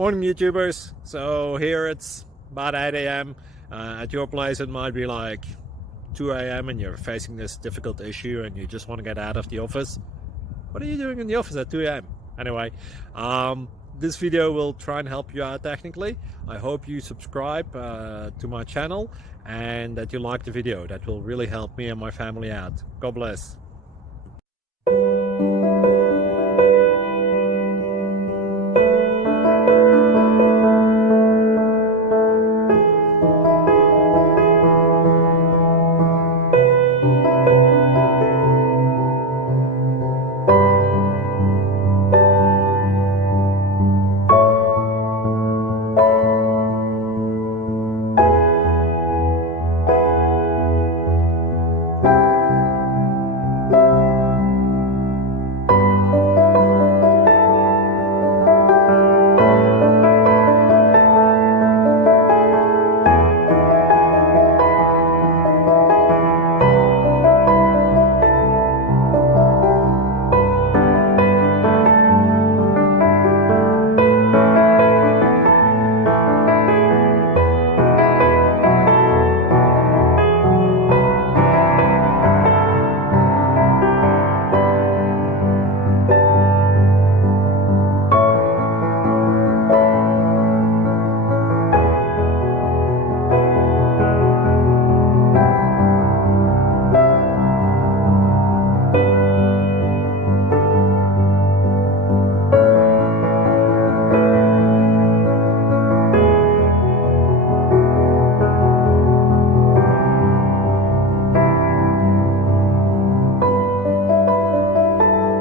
Morning, YouTubers. So here it's about 8 a.m. At your place, it might be like 2 a.m. and you're facing this difficult issue and you just want to get out of the office. What are you doing in the office at 2 a.m.? Anyway, this video will try and help you out technically. I hope you subscribe to my channel and that you like the video. That will really help me and my family out. God bless.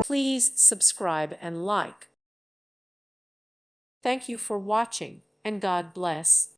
Please subscribe and like. Thank you for watching, and God bless.